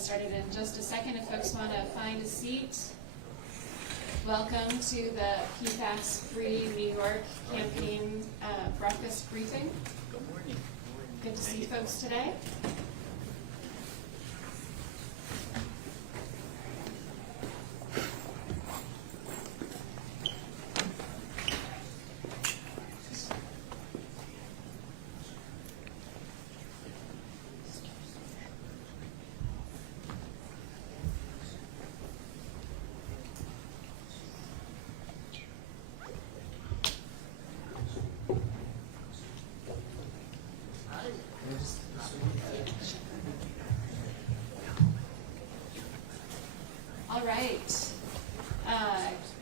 started in just a second if folks want to find a seat. Welcome to the PFAS-free New York campaign breakfast briefing. Good morning. Good to see folks today. All right.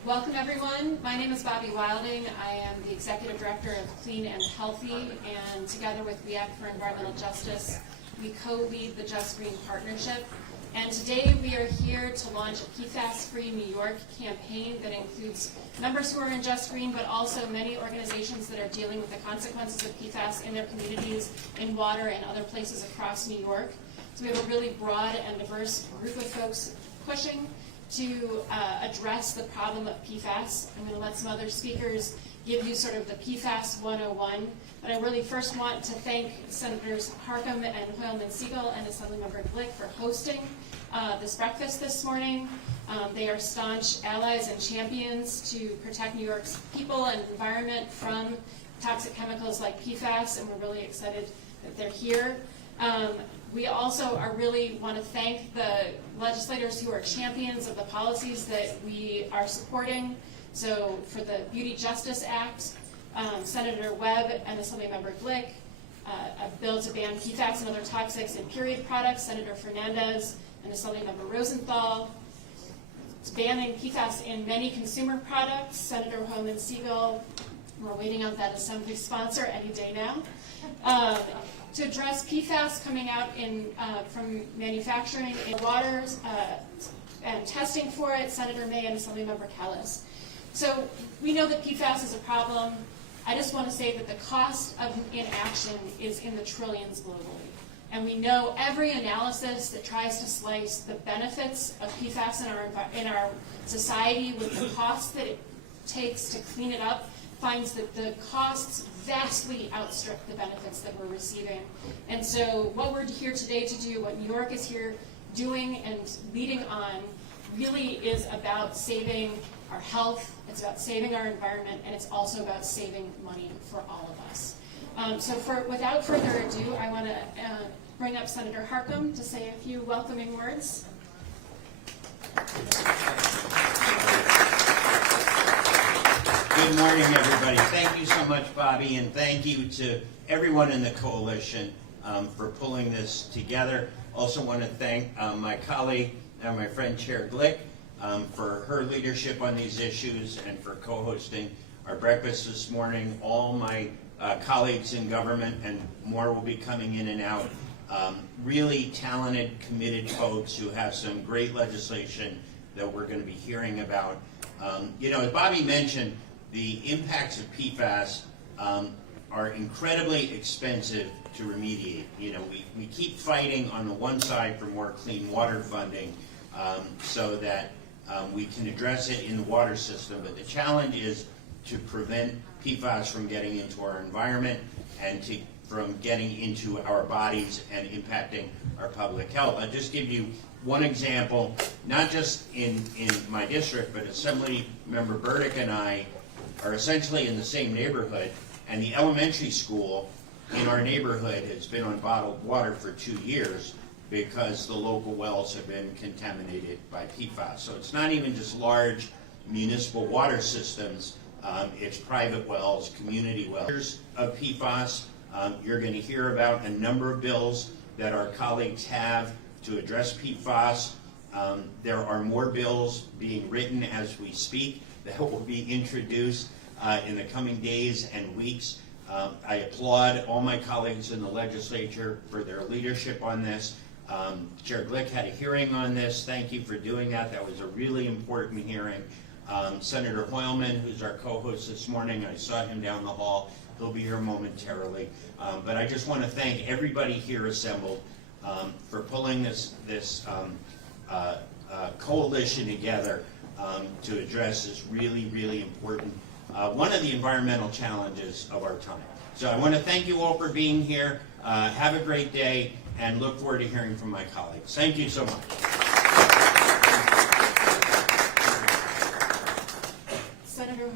Welcome, everyone. My name is Bobby Wilding. I am the Executive Director of Clean and Healthy, and together with We Act for Environmental Justice, we co-lead the Just Green Partnership. And today we are here to launch a PFAS-free New York campaign that includes members who are in Just Green, but also many organizations that are dealing with the consequences of PFAS in their communities, in water, and other places across New York. So we have a really broad and diverse group of folks pushing to address the problem of PFAS. I'm going to let some other speakers give you sort of the PFAS 101, but I really first want to thank Senators Harcum and Hoylman-Sigal and Assemblymember Glick for hosting this breakfast this morning. They are staunch allies and champions to protect New York's people and environment from toxic chemicals like PFAS, and we're really excited that they're here. We also really want to thank the legislators who are champions of the policies that we are supporting. So for the Beauty Justice Act, Senator Webb and Assemblymember Glick, a bill to ban PFAS and other toxics in period products, Senator Fernandez and Assemblymember Rosenthal. It's banning PFAS in many consumer products, Senator Hoylman-Sigal. We're waiting on that Assembly sponsor any day now. To address PFAS coming out from manufacturing in water and testing for it, Senator May and Assemblymember Callis. So we know that PFAS is a problem. I just want to say that the cost of inaction is in the trillions globally. And we know every analysis that tries to slice the benefits of PFAS in our society with the cost that it takes to clean it up finds that the costs vastly outstrip the benefits that we're receiving. And so what we're here today to do, what New York is here doing and leading on, really is about saving our health, it's about saving our environment, and it's also about saving money for all of us. Without further ado, I want to bring up Senator Harcum to say a few welcoming words. Good morning, everybody. Thank you so much, Bobby, and thank you to everyone in the coalition for pulling this together. Also want to thank my colleague and my friend Chair Glick for her leadership on these issues and for co-hosting our breakfast this morning. All my colleagues in government, and more will be coming in and out, really talented, committed folks who have some great legislation that we're going to be hearing about. As Bobby mentioned, the impacts of PFAS are incredibly expensive to remediate. We keep fighting on the one side for more clean water funding so that we can address it in the water system, but the challenge is to prevent PFAS from getting into our environment and from getting into our bodies and impacting our public health. I'll just give you one example, not just in my district, but Assemblymember Burdick and I are essentially in the same neighborhood, and the elementary school in our neighborhood has been on bottled water for 2 years because the local wells have been contaminated by PFAS. So it's not even just large municipal water systems, it's private wells, community wells. Of PFAS, you're going to hear about a number of bills that our colleagues have to address PFAS. There are more bills being written as we speak that will be introduced in the coming days and weeks. I applaud all my colleagues in the legislature for their leadership on this. Chair Glick had a hearing on this. Thank you for doing that. That was a really important hearing. Senator Hoylman, who's our co-host this morning, I saw him down the hall. He'll be here momentarily. But I just want to thank everybody here assembled for pulling this coalition together to address this really, really important, one of the environmental challenges of our time. So I want to thank you all for being here. Have a great day, and look forward to hearing from my colleagues. Thank you so much. Senator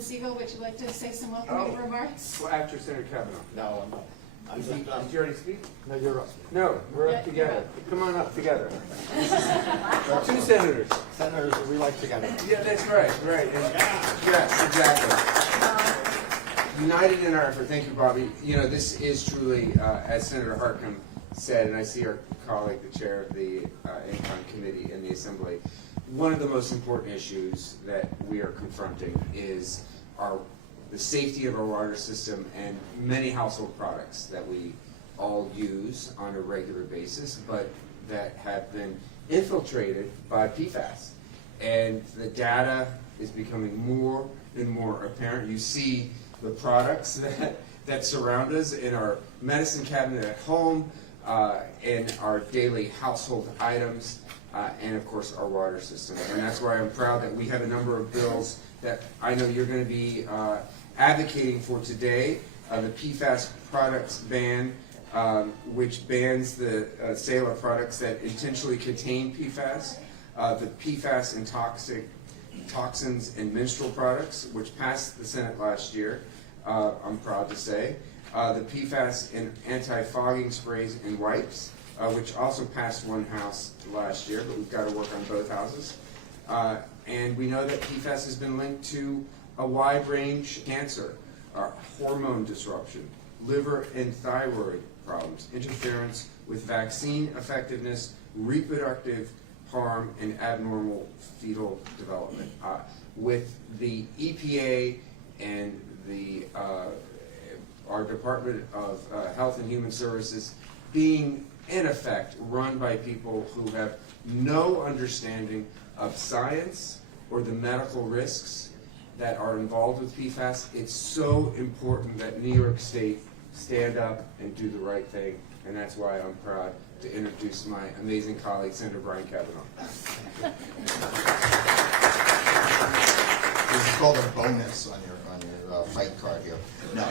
Siegel, would you like to say some welcoming remarks? Well, after Senator Kavanaugh. No, I'm not. Did you already speak? No, you're up. No, we're Yeah, up together. Come on up together. Two Two senators. senators, we like together. Yeah, that's right, right. And, yes, exactly. United in our effort. Thank you, Bobby. You know, this is truly, as Senator Hartcomb said, and I see our colleague, the chair of the Income Committee in the Assembly, one of the most important issues that we are confronting is the safety of our water system and many household products that we all use on a regular basis, but that have been infiltrated by PFAS. And the data is becoming more and more apparent. You see the products that surround us in our medicine cabinet at home, in our daily household items, and of course our water system. And that's why I'm proud that we have a number of bills that I know you're going to be advocating for today. The PFAS products ban, which bans the sale of products that intentionally contain PFAS, the PFAS and toxins in menstrual products, which passed the Senate last year, I'm proud to say, the PFAS in anti-fogging sprays and wipes, which also passed one house last year, but we've got to work on both houses. And we know that PFAS has been linked to a wide range of cancer, hormone disruption, liver and thyroid problems, interference with vaccine effectiveness, reproductive harm, and abnormal fetal development. With the EPA and our Department of Health and Human Services being, in effect, run by people who have no understanding of science or the medical risks that are involved with PFAS, it's so important that New York State stand up and do the right thing, and that's why I'm proud to introduce my amazing colleague, Senator Brian Kavanaugh. This is called a bonus on your fight card here. No,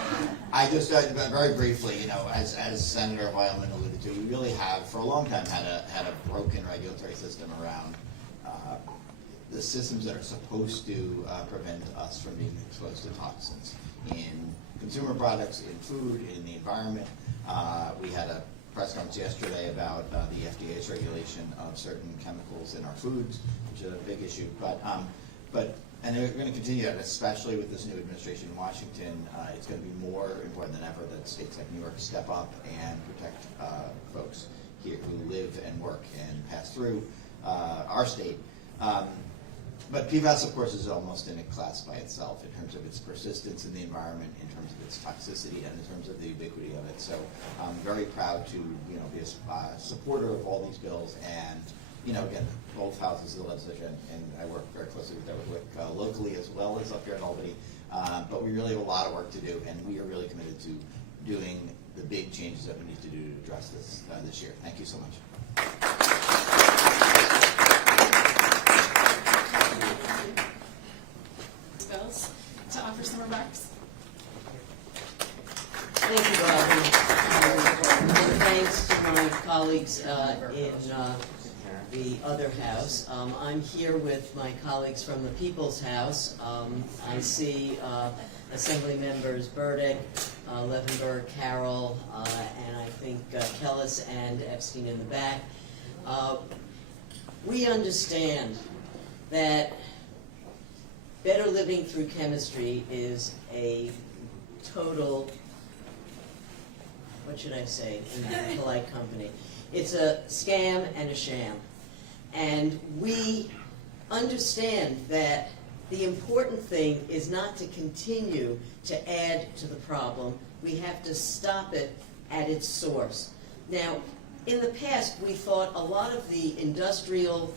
I just very briefly, you know, as Senator Weilman alluded to, we really have for a long time had a broken regulatory system around the systems that are supposed to prevent us from being exposed to toxins in consumer products, in food, in the environment. We had a press conference yesterday about the FDA's regulation of certain chemicals in our foods, which is a big issue. And they're going to continue that, especially with this new administration in Washington. It's going to be more important than ever that states like New York step up and protect folks here who live and work and pass through our state. But PFAS, of course, is almost in a class by itself in terms of its persistence in the environment, in terms of its toxicity, and in terms of the ubiquity of it. So I'm very proud to be a supporter of all these bills. And again, both houses of the legislature, and I work very closely with Deborah Glick locally as well as up here in Albany. But we really have a lot of work to do, and we are really committed to doing the big changes that we need to do to address this year. Thank you so much. Bills to offer some remarks. Thank you, Bobby. And thanks to my colleagues in the other house. I'm here with my colleagues from the People's House. I see Assembly Members Burdick, Levenberg, Carroll, and I think Kellis and Epstein in the back. We understand that better living through chemistry is a total, what should I say in polite company? It's a scam and a sham. And we understand that the important thing is not to continue to add to the problem. We have to stop it at its source. Now, in the past, we thought a lot of the industrial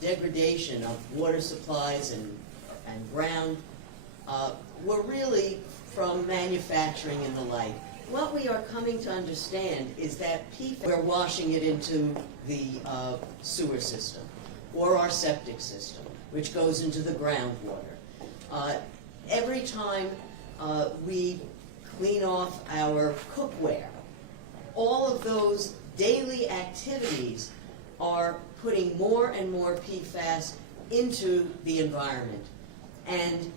degradation of water supplies and ground were really from manufacturing and the like. what we are coming to understand is that PFAS, we're washing it into the sewer system or our septic system, which goes into the groundwater. Every time we clean off our cookware, all of those daily activities are putting more and more PFAS into the environment. And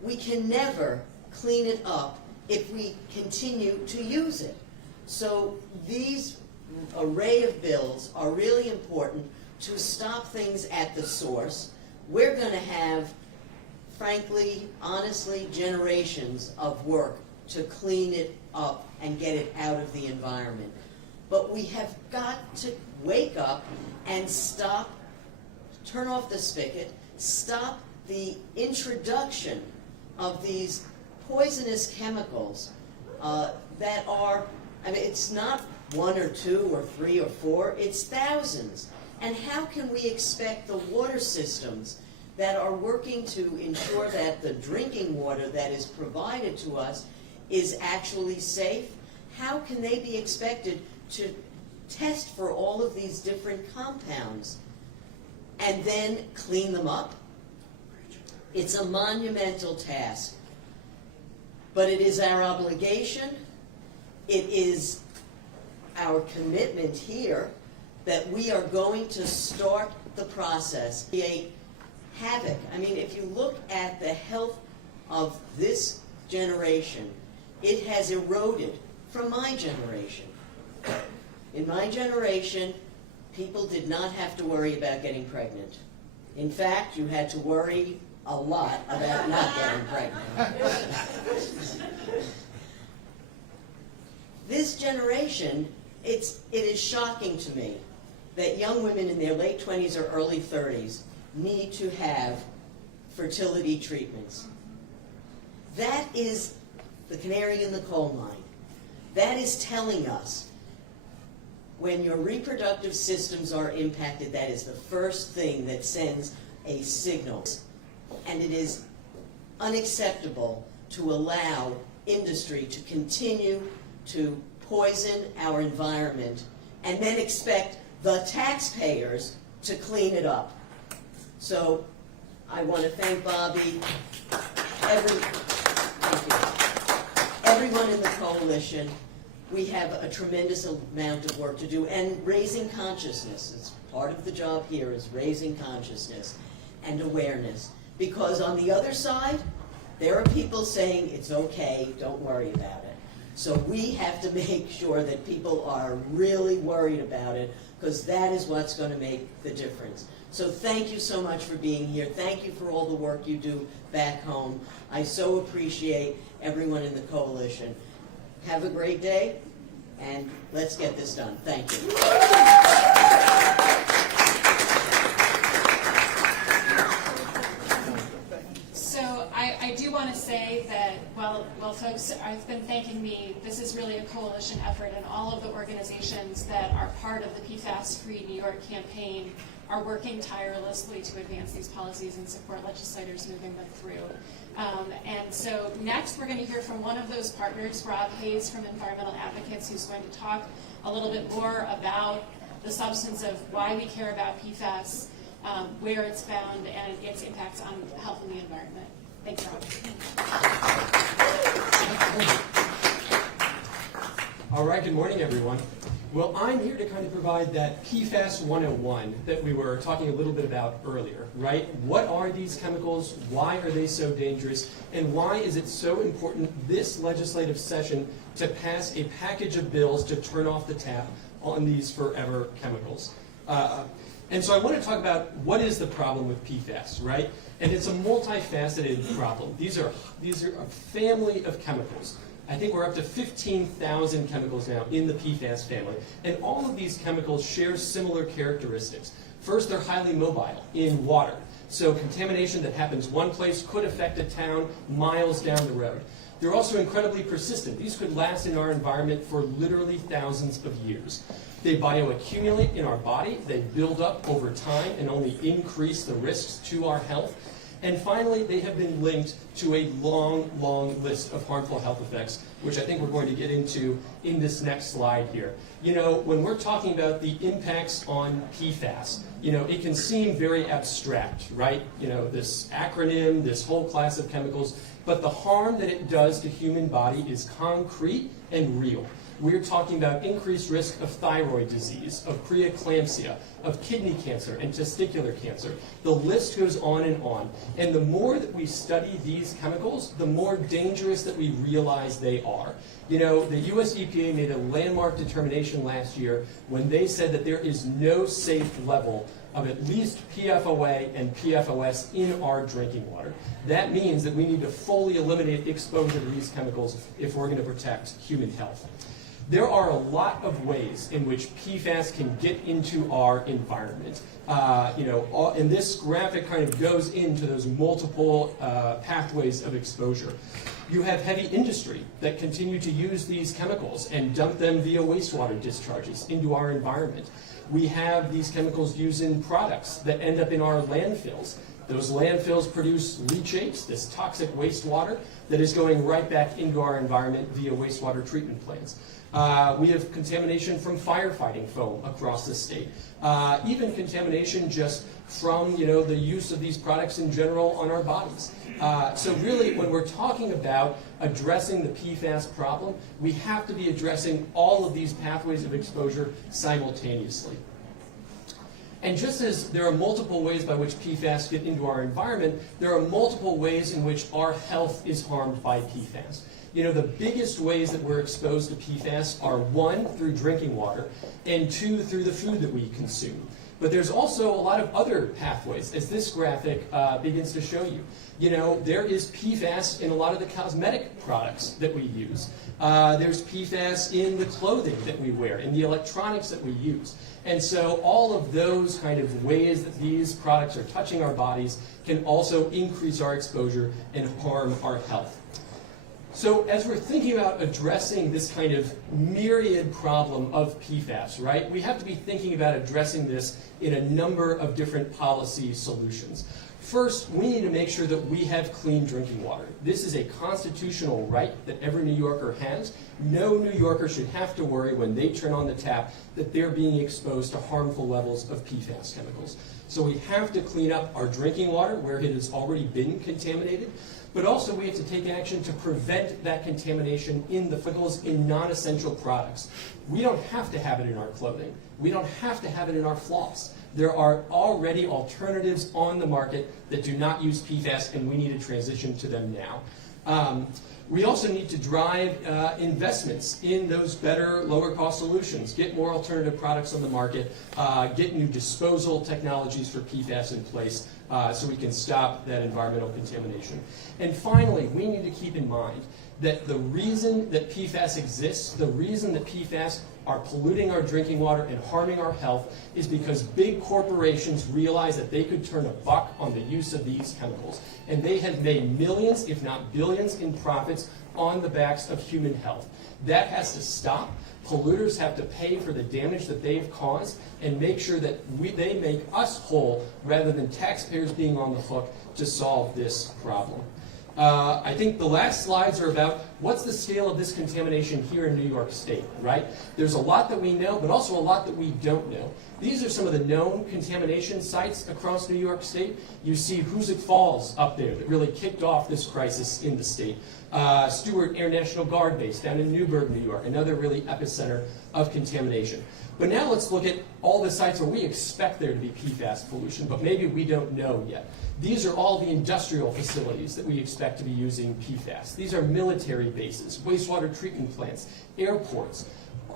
we can never clean it up if we continue to use it. So these array of bills are really important to stop things at the source. We're going to have, frankly, honestly, generations of work to clean it up and get it out of the environment. But we have got to wake up and stop, turn off the spigot, stop the introduction of these poisonous chemicals that are, I mean, it's not 1 or 2 or 3 or 4, it's thousands. And how can we expect the water systems that are working to ensure that the drinking water that is provided to us is actually safe? How can they be expected to test for all of these different compounds and then clean them up? It's a monumental task, but it is our obligation, it is our commitment here that we are going to start the process, create havoc. I mean, if you look at the health of this generation, it has eroded from my generation. In my generation, people did not have to worry about getting pregnant. In fact, you had to worry a lot about not getting pregnant. This generation, it is shocking to me that young women in their late 20s or early 30s need to have fertility treatments. That is the canary in the coal mine. That is telling us when your reproductive systems are impacted, that is the first thing that sends a signal. And it is unacceptable to allow industry to continue to poison our environment and then expect the taxpayers to clean it up. So I want to thank Bobby, everyone in the coalition. We have a tremendous amount of work to do, and raising consciousness. It's part of the job here is raising consciousness and awareness. Because on the other side, there are people saying it's okay, don't worry about it. So we have to make sure that people are really worried about it, because that is what's going to make the difference. So thank you so much for being here. Thank you for all the work you do back home. I so appreciate everyone in the coalition. Have a great day, and let's get this done. Thank you. So I do want to say that while folks have been thanking me, this is really a coalition effort, and all of the organizations that are part of the PFAS-Free New York campaign are working tirelessly to advance these policies and support legislators moving them through. And so next we're going to hear from one of those partners, Rob Hayes from Environmental Advocates, who's going to talk a little bit more about the substance of why we care about PFAS, where it's found, and its impacts on health and the environment. Thanks, Rob. All right, good morning, everyone. Well, I'm here to kind of provide that PFAS 101 that we were talking a little bit about earlier, right? What are these chemicals? Why are they so dangerous? And why is it so important this legislative session to pass a package of bills to turn off the tap on these forever chemicals? And so I want to talk about what is the problem with PFAS, right? And it's a multifaceted problem. These are a family of chemicals. I think we're up to 15,000 chemicals now in the PFAS family. And all of these chemicals share similar characteristics. First, they're highly mobile in water. So contamination that happens one place could affect a town miles down the road. They're also incredibly persistent. These could last in our environment for literally thousands of years. They bioaccumulate in our body. They build up over time and only increase the risks to our health. And finally, they have been linked to a long, long list of harmful health effects, which I think we're going to get into in this next slide here. You know, when we're talking about the impacts on PFAS, you know, it can seem very abstract, right? You know, this acronym, this whole class of chemicals, but the harm that it does to human body is concrete and real. We're talking about increased risk of thyroid disease, of preeclampsia, of kidney cancer, and testicular cancer. The list goes on. And the more that we study these chemicals, the more dangerous that we realize they are. You know, the US EPA made a landmark determination last year when they said that there is no safe level of at least PFOA and PFOS in our drinking water. That means that we need to fully eliminate exposure to these chemicals if we're going to protect human health. There are a lot of ways in which PFAS can get into our environment. And this graphic kind of goes into those multiple pathways of exposure. You have heavy industry that continue to use these chemicals and dump them via wastewater discharges into our environment. We have these chemicals used in products that end up in our landfills. Those landfills produce leachates, this toxic wastewater that is going right back into our environment via wastewater treatment plants. We have contamination from firefighting foam across the state. Even contamination just from, you know, the use of these products in general on our bodies. So really, when we're talking about addressing the PFAS problem, we have to be addressing all of these pathways of exposure simultaneously. And just as there are multiple ways by which PFAS get into our environment, there are multiple ways in which our health is harmed by PFAS. You know, the biggest ways that we're exposed to PFAS are 1, through drinking water, and 2, through the food that we consume. But there's also a lot of other pathways, as this graphic begins to show you. You know, there is PFAS in a lot of the cosmetic products that we use. There's PFAS in the clothing that we wear, in the electronics that we use. And so all of those kind of ways that these products are touching our bodies can also increase our exposure and harm our health. So as we're thinking about addressing this kind of myriad problem of PFAS, right, we have to be thinking about addressing this in a number of different policy solutions. First, we need to make sure that we have clean drinking water. This is a constitutional right that every New Yorker has. No New Yorker should have to worry when they turn on the tap that they're being exposed to harmful levels of PFAS chemicals. So we have to clean up our drinking water where it has already been contaminated. But also we have to take action to prevent that contamination in the chemicals in non-essential products. We don't have to have it in our clothing. We don't have to have it in our floss. There are already alternatives on the market that do not use PFAS, and we need to transition to them now. We also need to drive investments in those better, lower-cost solutions, get more alternative products on the market, get new disposal technologies for PFAS in place so we can stop that environmental contamination. And finally, we need to keep in mind that the reason that PFAS exists, the reason that PFAS are polluting our drinking water and harming our health is because big corporations realize that they could turn a buck on the use of these chemicals. And they have made millions, if not billions, in profits on the backs of human health. That has to stop. Polluters have to pay for the damage that they've caused and make sure that they make us whole rather than taxpayers being on the hook to solve this problem. I think the last slides are about what's the scale of this contamination here in New York State, right? There's a lot that we know, but also a lot that we don't know. These are some of the known contamination sites across New York State. You see Hoosick Falls up there that really kicked off this crisis in the state. Stewart Air National Guard Base down in Newburgh, New York, another really epicenter of contamination. But now let's look at all the sites where we expect there to be PFAS pollution, but maybe we don't know yet. These are all the industrial facilities that we expect to be using PFAS. These are military bases, wastewater treatment plants, airports.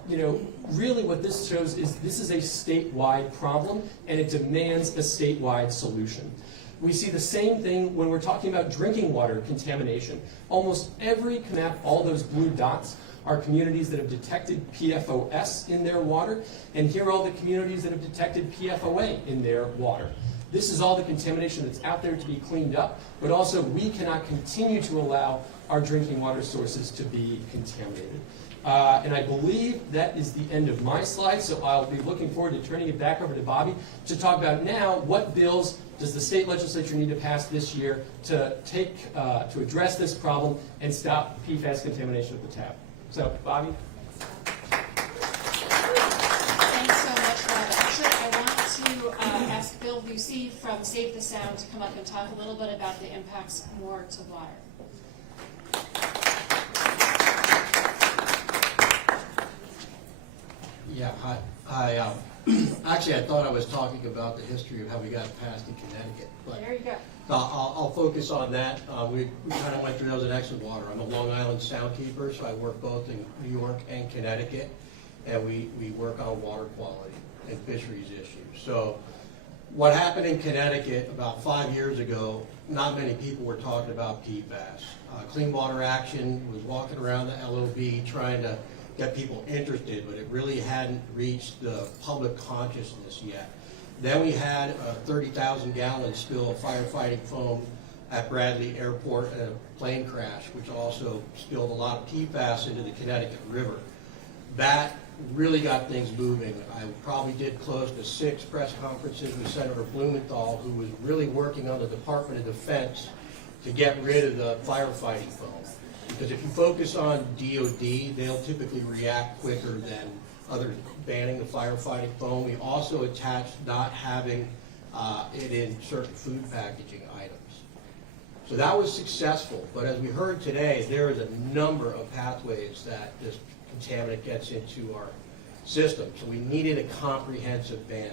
You know, really what this shows is this is a statewide problem, and it demands a statewide solution. We see the same thing when we're talking about drinking water contamination. Almost every map, all those blue dots, are communities that have detected PFOS in their water, and here are all the communities that have detected PFOA in their water. This is all the contamination that's out there to be cleaned up, but also we cannot continue to allow our drinking water sources to be contaminated. And I believe that is the end of my slide, so I'll be looking forward to turning it back over to Bobby to talk about now what bills does the state legislature need to pass this year to address this problem and stop PFAS contamination of the tap. So, Bobby? Thanks so much, Rob. Actually, I want to ask Bill Busey from Save the Sound to come up and talk a little bit about the impacts more to water. Yeah, hi. Actually, I thought I was talking about the history of how we got passed in Connecticut, but There you go. I'll focus on that. We kind of went through those in Exit Water. I'm a Long Island soundkeeper, so I work both in New York and Connecticut, and we work on water quality and fisheries issues. So what happened in Connecticut about 5 years ago, not many people were talking about PFAS. Clean Water Action was walking around the LOB trying to get people interested, but it really hadn't reached the public consciousness yet. Then we had a 30,000 gallon spill of firefighting foam at Bradley Airport at a plane crash, which also spilled a lot of PFAS into the Connecticut River. That really got things moving. I probably did close to 6 press conferences with Senator Blumenthal, who was really working on the Department of Defense to get rid of the firefighting foam. Because if you focus on DOD, they'll typically react quicker than others banning the firefighting foam. We also attached not having it in certain food packaging items. So that was successful, but as we heard today, there is a number of pathways that this contaminant gets into our system. So we needed a comprehensive ban.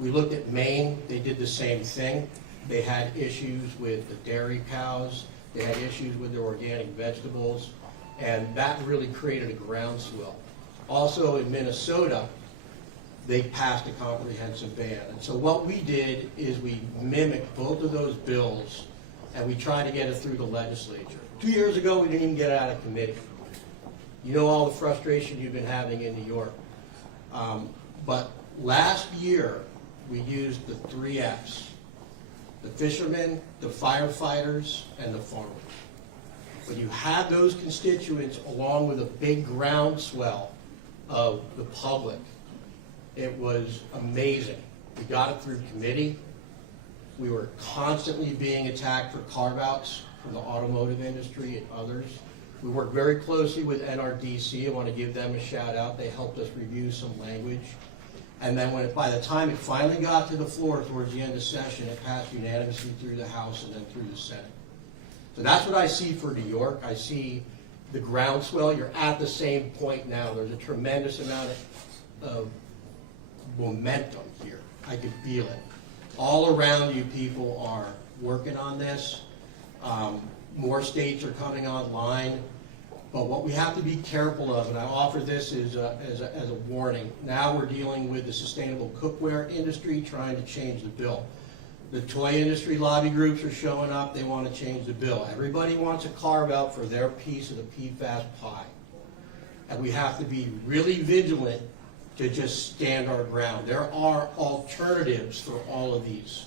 We looked at Maine, they did the same thing. They had issues with the dairy cows. They had issues with their organic vegetables, and that really created a groundswell. Also in Minnesota, they passed a comprehensive ban. And so what we did is we mimicked both of those bills, and we tried to get it through the legislature. 2 years ago, we didn't even get it out of committee. You know all the frustration you've been having in New York. But last year, we used the 3 Fs. The fishermen, the firefighters, and the farmers. When you have those constituents along with a big groundswell of the public, it was amazing. We got it through committee. We were constantly being attacked for carve-outs from the automotive industry and others. We worked very closely with NRDC. I want to give them a shout out. They helped us review some language. And then by the time it finally got to the floor towards the end of session, it passed unanimously through the House and then through the Senate. So that's what I see for New York. I see the groundswell. You're at the same point now. There's a tremendous amount of momentum here. I can feel it. All around you people are working on this. More states are coming online. But what we have to be careful of, and I offer this as a warning, now we're dealing with the sustainable cookware industry trying to change the bill. The toy industry lobby groups are showing up, they want to change the bill. Everybody wants a carve out for their piece of the PFAS pie. And we have to be really vigilant to just stand our ground. There are alternatives for all of these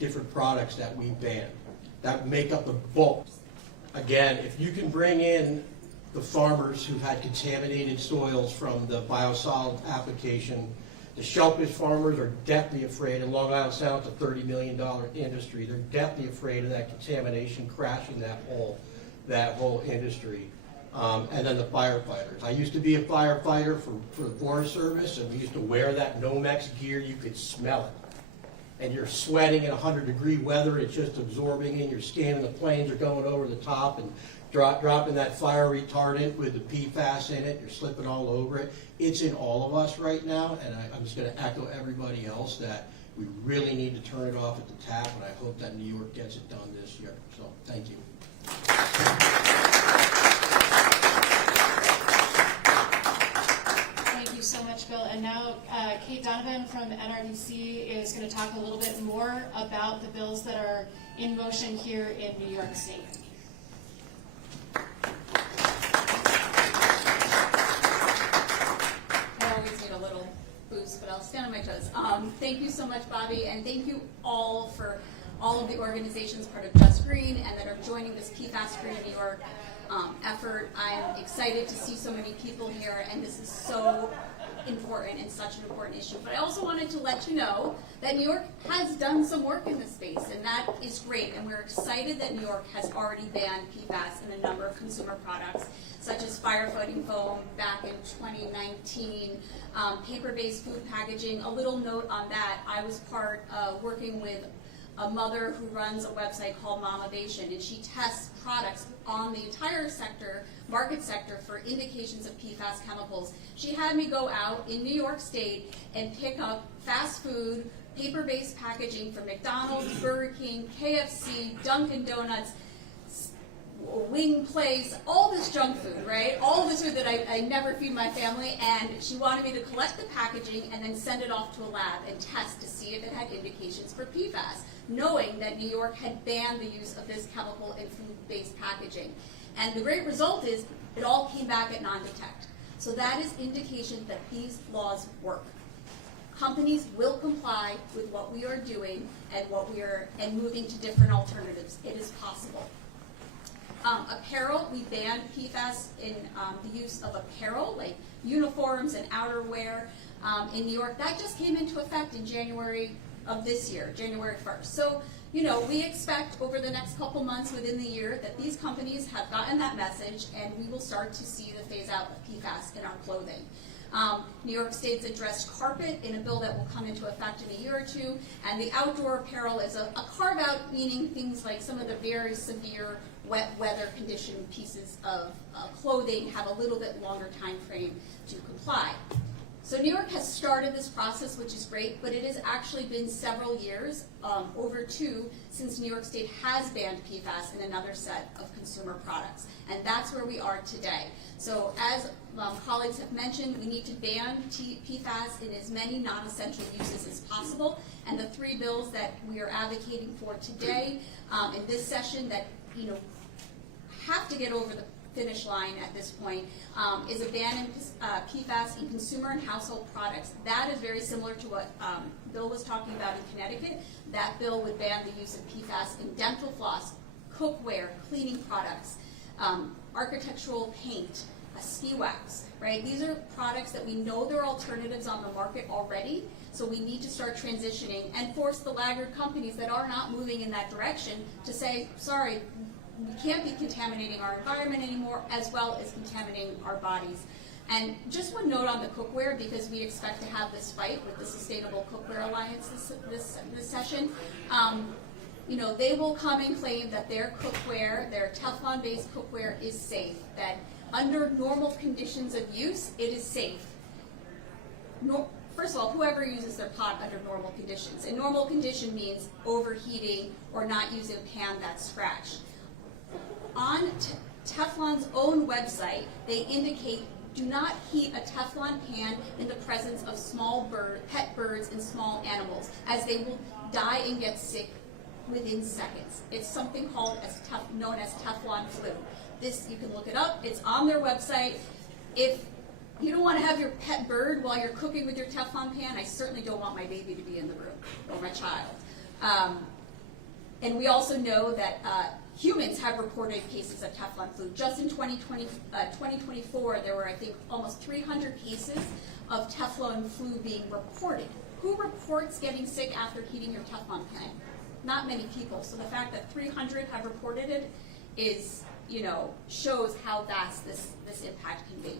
different products that we ban that make up the bulk. Again, if you can bring in the farmers who've had contaminated soils from the biosolid application. The shellfish farmers are deathly afraid, and Long Island Sound's a $30 million industry. They're deathly afraid of that contamination crashing that whole industry. And then the firefighters. I used to be a firefighter for the Forest Service, and we used to wear that Nomex gear. You could smell it. And you're sweating in 100-degree weather. It's just absorbing in your skin, and the planes are going over the top and dropping that fire retardant with the PFAS in it. You're slipping all over it. It's in all of us right now, and I'm just going to echo everybody else that we really need to turn it off at the tap, and I hope that New York gets it done this year. So, thank you. Thank you so much, Bill. And now Kate Donovan from NRDC is going to talk a little bit more about the bills that are in motion here in New York State. I always need a little boost, but I'll stand on my toes. Thank you so much, Bobby, and thank you all for all of the organizations part of Just Green and that are joining this PFAS Green New York effort. I'm excited to see so many people here, and this is so important and such an important issue. But I also wanted to let you know that New York has done some work in this space, and that is great. And we're excited that New York has already banned PFAS in a number of consumer products, such as firefighting foam back in 2019, paper-based food packaging. A little note on that, I was part of working with a mother who runs a website called Mamavation, and she tests products on the entire sector, market sector, for indications of PFAS chemicals. She had me go out in New York State and pick up fast food, paper-based packaging from McDonald's, Burger King, KFC, Dunkin' Donuts, Wing Place, all this junk food, right? All this food that I never feed my family, and she wanted me to collect the packaging and then send it off to a lab and test to see if it had indications for PFAS, knowing that New York had banned the use of this chemical in food-based packaging. And the great result is it all came back at non-detect. So that is indication that these laws work. Companies will comply with what we are doing and moving to different alternatives. It is possible. Apparel, we banned PFAS in the use of apparel, like uniforms and outerwear in New York. That just came into effect in January of this year, January 1st. So, you know, we expect over the next couple months within the year that these companies have gotten that message, and we will start to see the phase out of PFAS in our clothing. New York State's addressed carpet in a bill that will come into effect in a year or two, and the outdoor apparel is a carve-out, meaning things like some of the very severe wet weather condition pieces of clothing have a little bit longer time frame to comply. So New York has started this process, which is great, but it has actually been several years, over 2, since New York State has banned PFAS in another set of consumer products. And that's where we are today. So as colleagues have mentioned, we need to ban PFAS in as many non-essential uses as possible. And the 3 bills that we are advocating for today in this session that, you know, have to get over the finish line at this point is a ban in PFAS in consumer and household products. That is very similar to what Bill was talking about in Connecticut. That bill would ban the use of PFAS in dental floss, cookware, cleaning products, architectural paint, ski wax, right? These are products that we know there are alternatives on the market already, so we need to start transitioning and force the laggard companies that are not moving in that direction to say, sorry, we can't be contaminating our environment anymore, as well as contaminating our bodies. And just one note on the cookware, because we expect to have this fight with the Sustainable Cookware Alliance this session. You know, they will come and claim that their cookware, their Teflon-based cookware, is safe, that under normal conditions of use, it is safe. First of all, whoever uses their pot under normal conditions. And normal condition means overheating or not using a pan that's scratched. On Teflon's own website, they indicate do not heat a Teflon pan in the presence of small pet birds and small animals, as they will die and get sick within seconds. It's something known as Teflon flu. This, you can look it up. It's on their website. If you don't want to have your pet bird while you're cooking with your Teflon pan, I certainly don't want my baby to be in the room, or my child. And we also know that humans have reported cases of Teflon flu. Just in 2024, there were, I think, almost 300 cases of Teflon flu being reported. Who reports getting sick after heating your Teflon pan? Not many people. So the fact that 300 have reported it is, you know, shows how vast this impact can be.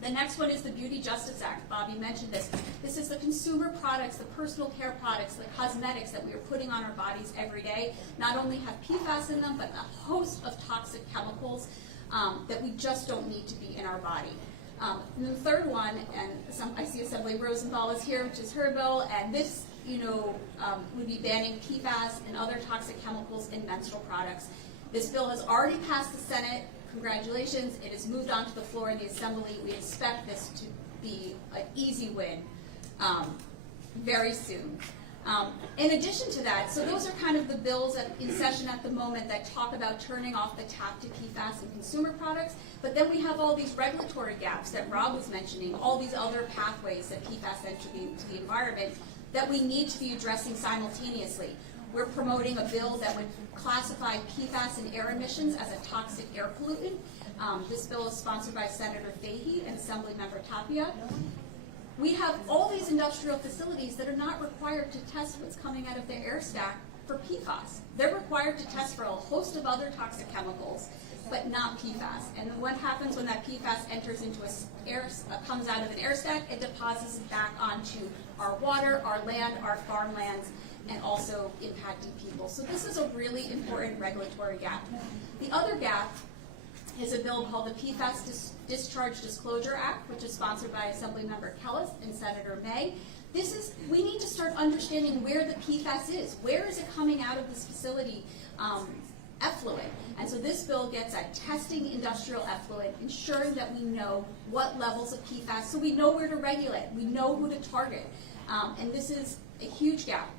The next one is the Beauty Justice Act. Bobby mentioned this. This is the consumer products, the personal care products, the cosmetics that we are putting on our bodies every day. Not only have PFAS in them, but a host of toxic chemicals that we just don't need to be in our body. And the third one, and I see Assembly Rosenthal is here, which is her bill, and this, you know, would be banning PFAS and other toxic chemicals in menstrual products. This bill has already passed the Senate. Congratulations, it has moved on to the floor in the Assembly. We expect this to be an easy win very soon. In addition to that, so those are kind of the bills in session at the moment that talk about turning off the tap to PFAS in consumer products, but then we have all these regulatory gaps that Rob was mentioning, all these other pathways that PFAS enter into the environment that we need to be addressing simultaneously. we're promoting a bill that would classify PFAS and air emissions as a toxic air pollutant. This bill is sponsored by Senator Fahey and Assemblymember Tapia. We have all these industrial facilities that are not required to test what's coming out of their air stack for PFAS. They're required to test for a host of other toxic chemicals, but not PFAS. And what happens when that PFAS enters into comes out of an air stack? It deposits it back onto our water, our land, our farmlands, and also impacting people. So this is a really important regulatory gap. The other gap is a bill called the PFAS Discharge Disclosure Act, which is sponsored by Assemblymember Kellis and Senator May. We need to start understanding where the PFAS is. Where is it coming out of this facility effluent? And so this bill gets at testing industrial effluent, ensuring that we know what levels of PFAS, so we know where to regulate, we know who to target. And this is a huge gap.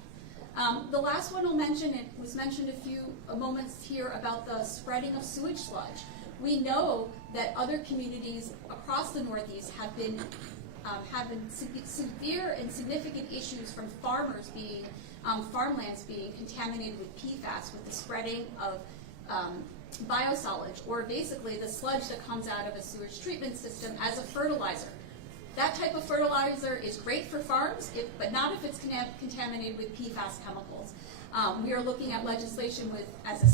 The last one I'll mention, it was mentioned a few moments here about the spreading of sewage sludge. We know that other communities across the Northeast have been having severe and significant issues from farmlands being contaminated with PFAS, with the spreading of biosolage, or basically the sludge that comes out of a sewage treatment system as a fertilizer. That type of fertilizer is great for farms, but not if it's contaminated with PFAS chemicals. We are looking at legislation as a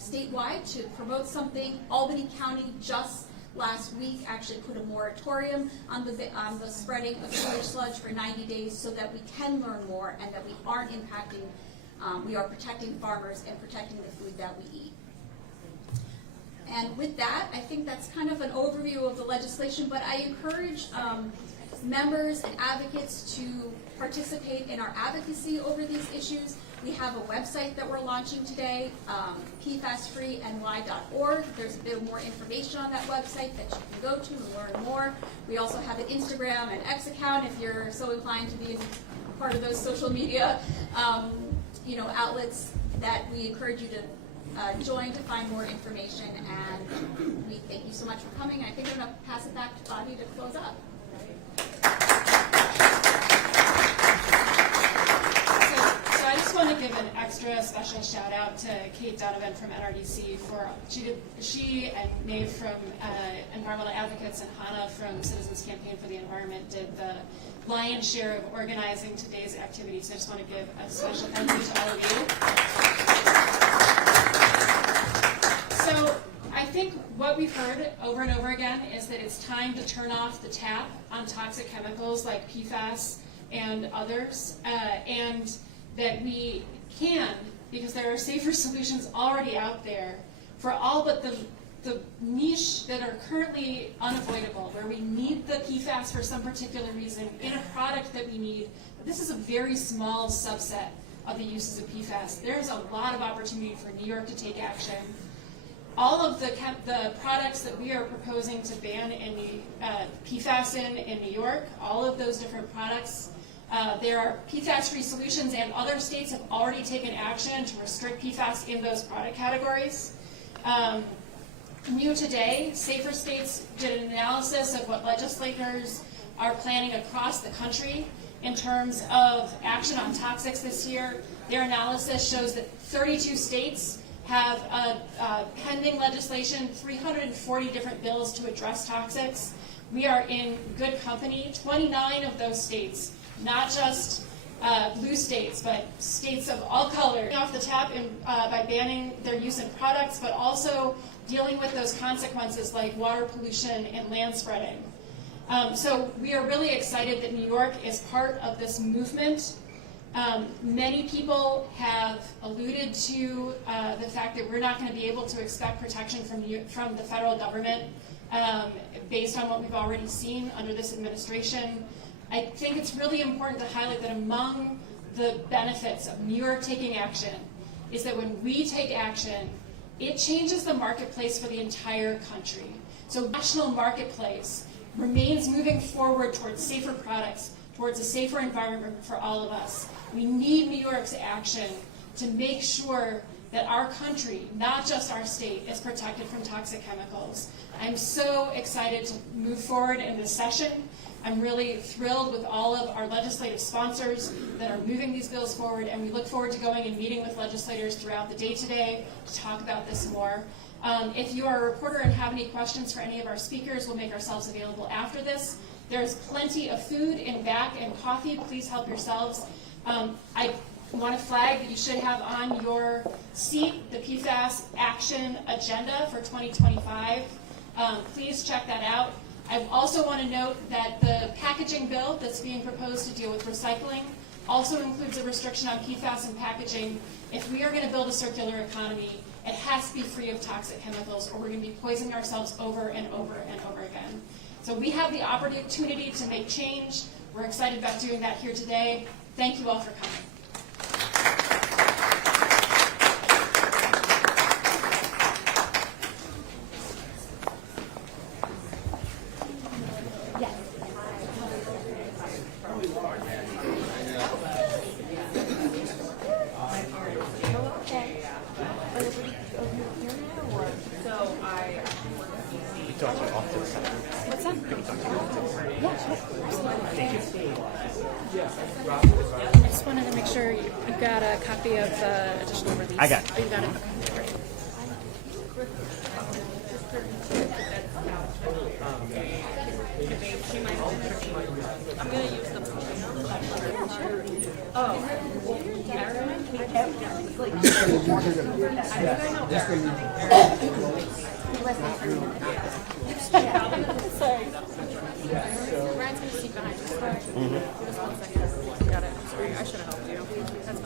statewide to promote something. Albany County just last week actually put a moratorium on the spreading of sewage sludge for 90 days so that we can learn more and that we aren't impacting, we are protecting farmers and protecting the food that we eat. And with that, I think that's kind of an overview of the legislation, but I encourage members and advocates to participate in our advocacy over these issues. We have a website that we're launching today, pfasfreeny.org. There's a bit more information on that website that you can go to and learn more. We also have an Instagram and X account if you're so inclined to be part of those social media outlets that we encourage you to join to find more information. And we thank you so much for coming. I think I'm going to pass it back to Bobby to close up. I just want to give an extra special shout out to Kate Donovan from NRDC she and Maeve from Environmental Advocates and Hannah from Citizens Campaign for the Environment did the lion's share of organizing today's activity. So I just want to give a special thank you to all of you. So I think what we've heard over and over again is that it's time to turn off the tap on toxic chemicals like PFAS and others, and that we can, because there are safer solutions already out there for all but the niche that are currently unavoidable, where we need the PFAS for some particular reason in a product that we need. But this is a very small subset of the uses of PFAS. There's a lot of opportunity for New York to take action. All of the products that we are proposing to ban PFAS in New York, all of those different products, there are PFAS-free solutions, and other states have already taken action to restrict PFAS in those product categories. New today, Safer States did an analysis of what legislators are planning across the country in terms of action on toxics this year. Their analysis shows that 32 states have pending legislation, 340 different bills to address toxics. We are in good company. 29 of those states, not just blue states, but states of all colors, off the tap by banning their use in products, but also dealing with those consequences like water pollution and land spreading. So we are really excited that New York is part of this movement. Many people have alluded to the fact that we're not going to be able to expect protection from the federal government based on what we've already seen under this administration. I think it's really important to highlight that among the benefits of New York taking action is that when we take action, it changes the marketplace for the entire country. So the national marketplace remains moving forward towards safer products, towards a safer environment for all of us. We need New York's action to make sure that our country, not just our state, is protected from toxic chemicals. I'm so excited to move forward in this session. I'm really thrilled with all of our legislative sponsors that are moving these bills forward, and we look forward to going and meeting with legislators throughout the day today to talk about this more. If you are a reporter and have any questions for any of our speakers, we'll make ourselves available after this. There's plenty of food in back and coffee. Please help yourselves. I want to flag that you should have on your seat the PFAS action agenda for 2025. Please check that out. I also want to note that the packaging bill that's being proposed to deal with recycling also includes a restriction on PFAS in packaging. If we are going to build a circular economy, it has to be free of toxic chemicals, or we're going to be poisoning ourselves over and over and over again. So we have the opportunity to make change. We're excited about doing that here today. Thank you all for coming. I just wanted to make sure you got a copy of the additional release. I got it. Oh, you got it? Okay, great. I'm going to use the Sorry. Ryan's going to sneak behind you. Just 1 second. You got it. I'm sorry. I should have helped you. That's